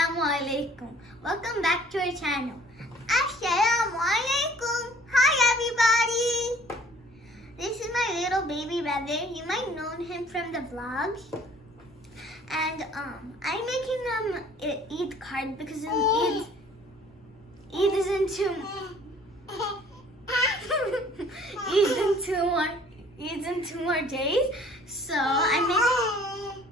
Alaikum. Welcome back to our channel. Alaikum. Hi everybody. This is my little baby brother. You might know him from the vlogs. And I'm making him an Eid card because Eid is in two more days. So I'm making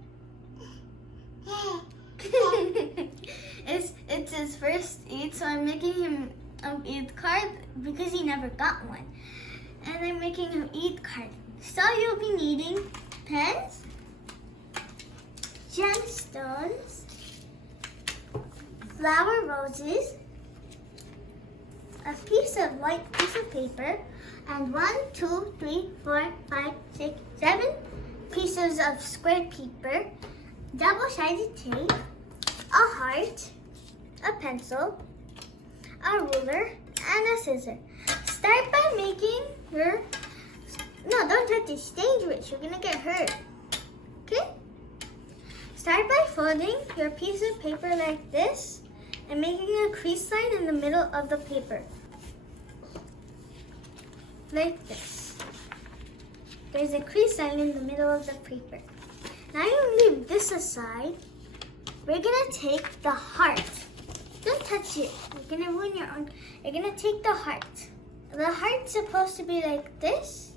it's his first Eid, so I'm making him an Eid card because he never got one. And I'm making him Eid card. So you'll be needing pens, gemstones, flower roses, a white piece of paper, and 1, 2, 3, 4, 5, 6, 7 pieces of square paper, double-sided tape, a heart, a pencil, a ruler, and a scissor. Start by making your... No, don't touch it. Stay rich. You're gonna get hurt. Okay? Start by folding your piece of paper like this and making a crease line in the middle of the paper. Like this. There's a crease line in the middle of the paper. Now you leave this aside. We're gonna take the heart. Don't touch it. You're gonna ruin your own. You're gonna take the heart. The heart's supposed to be like this.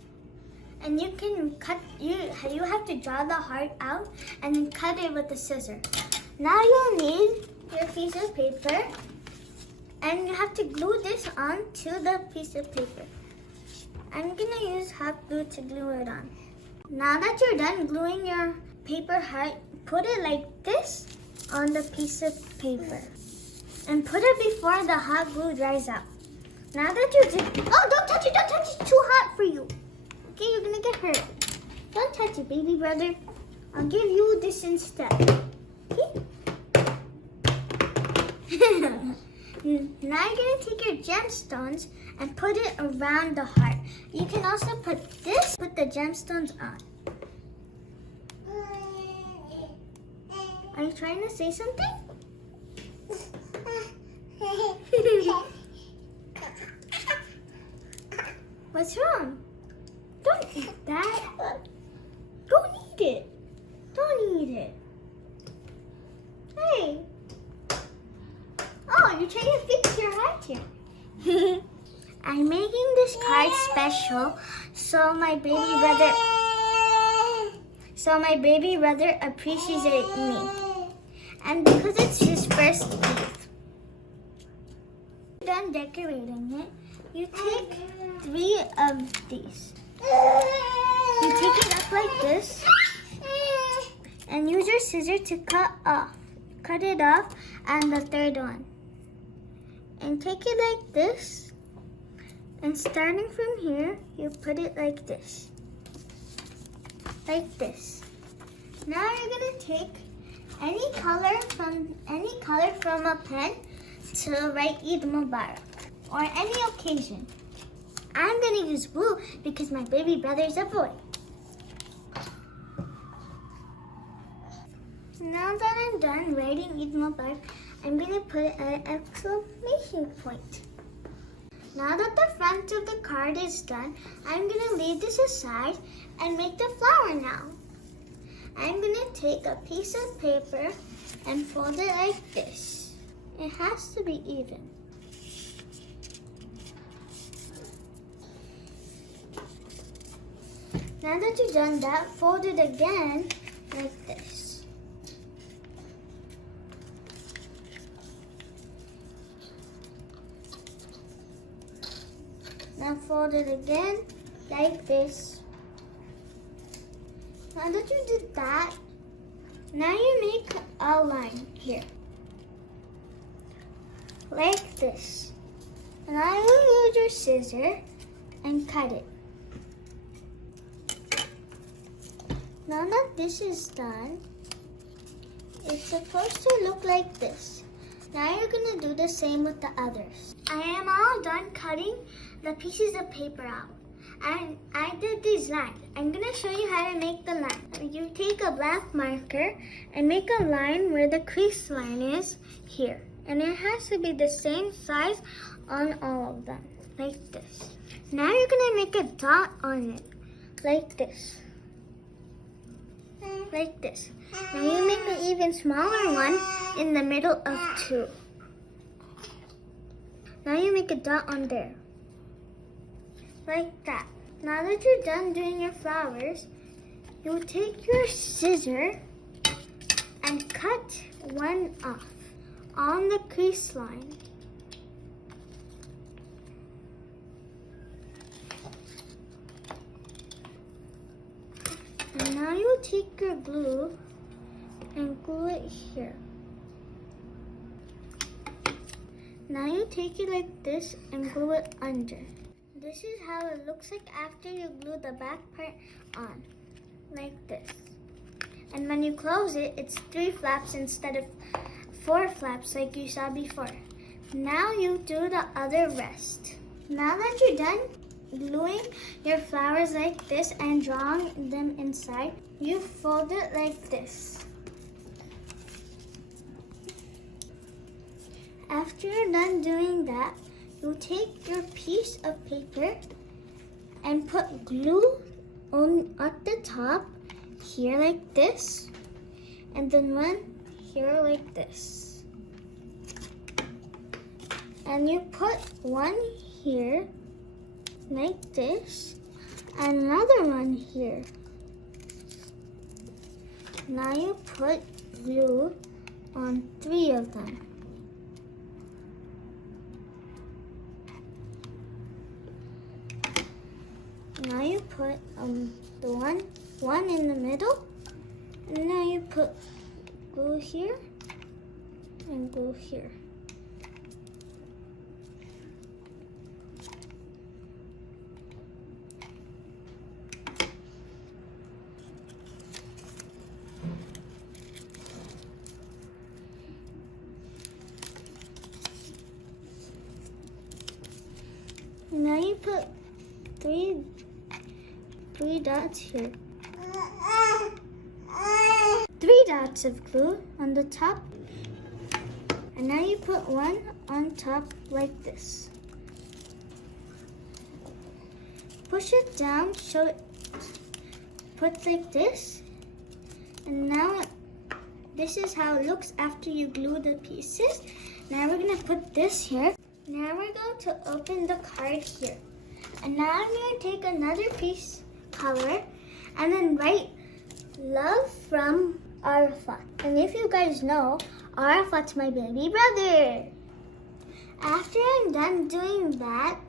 And you can cut, you have to draw the heart out and then cut it with the scissor. Now you'll need your piece of paper and you have to glue this onto the piece of paper. I'm gonna use hot glue to glue it on. Now that you're done gluing your paper heart, put it like this on the piece of paper. And put it before the hot glue dries out. Now that you did, oh, don't touch it, it's too hot for you. Okay, you're gonna get hurt. Don't touch it, baby brother. I'll give you this instead. Okay? Now you're gonna take your gemstones and put it around the heart. You can also put the gemstones on. Are you trying to say something? What's wrong? Don't eat that. Don't eat it. Don't eat it. Hey. Oh, you're trying to fix your heart here. I'm making this card special so my baby brother appreciates me. And because it's his first Eid. Done decorating it, you take 3 of these. You take it up like this and use your scissor to cut it off and the third one. And take it like this, and starting from here, you put it like this. Like this. Now you're gonna take any color from a pen to write Eid Mubarak or any occasion. I'm gonna use blue because my baby brother's a boy. Now that I'm done writing Eid Mubarak, I'm gonna put an exclamation point. Now that the front of the card is done, I'm gonna leave this aside and make the flower now. I'm gonna take a piece of paper and fold it like this. It has to be even. Now that you've done that, fold it again like this. Now fold it again like this. Now that you did that, now you make a line here. Like this. Now you use your scissor and cut it. Now that this is done, it's supposed to look like this. Now you're gonna do the same with the others. I am all done cutting the pieces of paper out. And I did these lines. I'm gonna show you how to make the line. You take a black marker and make a line where the crease line is here. And it has to be the same size on all of them, like this. Now you're gonna make a dot on it, like this. Like this. Now you make an even smaller one in the middle of two. Now you make a dot on there. Like that. Now that you're done doing your flowers, you take your scissor and cut one off on the crease line. And now you take your glue and glue it here. Now you take it like this and glue it under. This is how it looks like after you glue the back part on, like this. And when you close it, it's 3 flaps instead of 4 flaps like you saw before. Now you do the other rest. Now that you're done gluing your flowers like this and drawing them inside, you fold it like this. After you're done doing that, you take your piece of paper and put glue on at the top here like this, and then one here like this. And you put one here like this, and another one here. Now you put glue on 3 of them. Now you put the one in the middle, and now you put glue here and glue here. Now you put three dots here. 3 dots of glue on the top. And now you put one on top like this. Push it down so it puts like this. And now this is how it looks after you glue the pieces. Now we're going to put this here. Now we're going to open the card here. And now I'm going to take another piece color and then write love from Arafat. And if you guys know, Arafat's my baby brother. After I'm done doing that,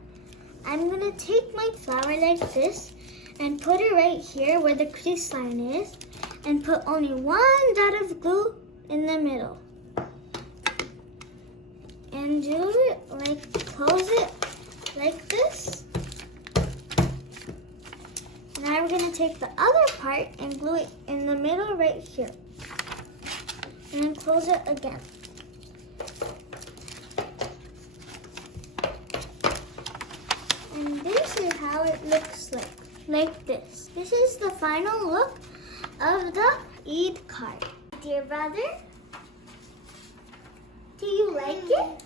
I'm going to take my flower like this and put it right here where the crease line is and put only 1 dot of glue in the middle. And do it like, close it like this. Now we're going to take the other part and glue it in the middle right here. And then close it again. And this is how it looks like this. This is the final look of the Eid card. Dear brother, do you like it?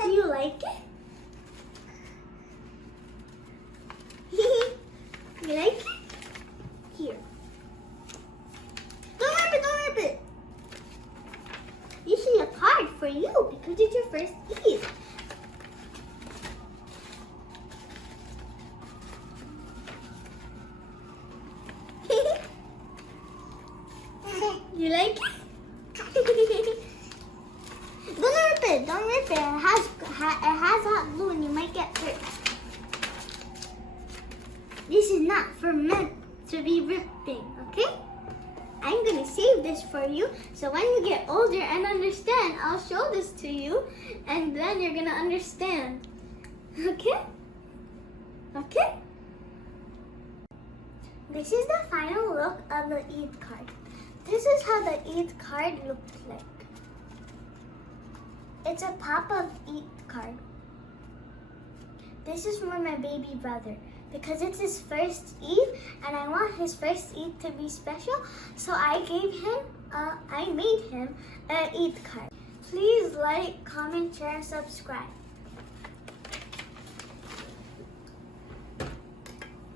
Do you like it? You like it? Here. Don't rip it, don't rip it. You see a card for you because it's your first Eid. You like it? Don't rip it, don't rip it. It has hot glue and you might get hurt. This is not for meant to be ripping, okay? I'm going to save this for you, so when you get older and understand, I'll show this to you, and then you're going to understand. Okay? Okay? This is the final look of the Eid card. This is how the Eid card looked like. It's a pop-up Eid card. this is for my baby brother because it's his first Eid and I want his first Eid to be special. So I made him an Eid card. Please like, comment, share, and subscribe.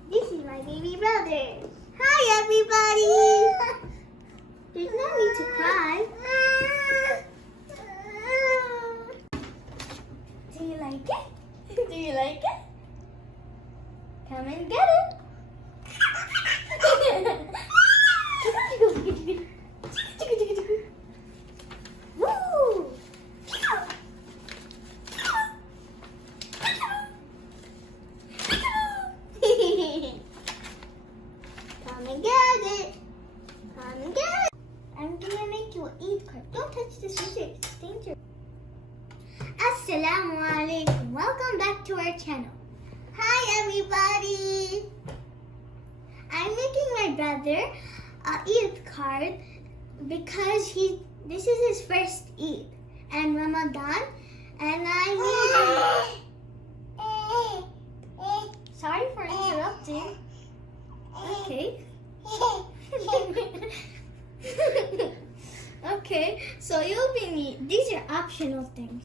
This is my baby brother. Hi everybody! There's no need to cry. Do you like it? Do you like it? Come and get it. Woo! Come and get it. Come and get it. I'm gonna make you an Eid card. Don't touch this music. It's dangerous. Assalamu Alaikum. Welcome back to our channel. Hi everybody. I'm making my brother an Eid card because this is his first Eid and Ramadan, and I made him. Sorry for interrupting. Okay. Okay, so you'll be these are optional things.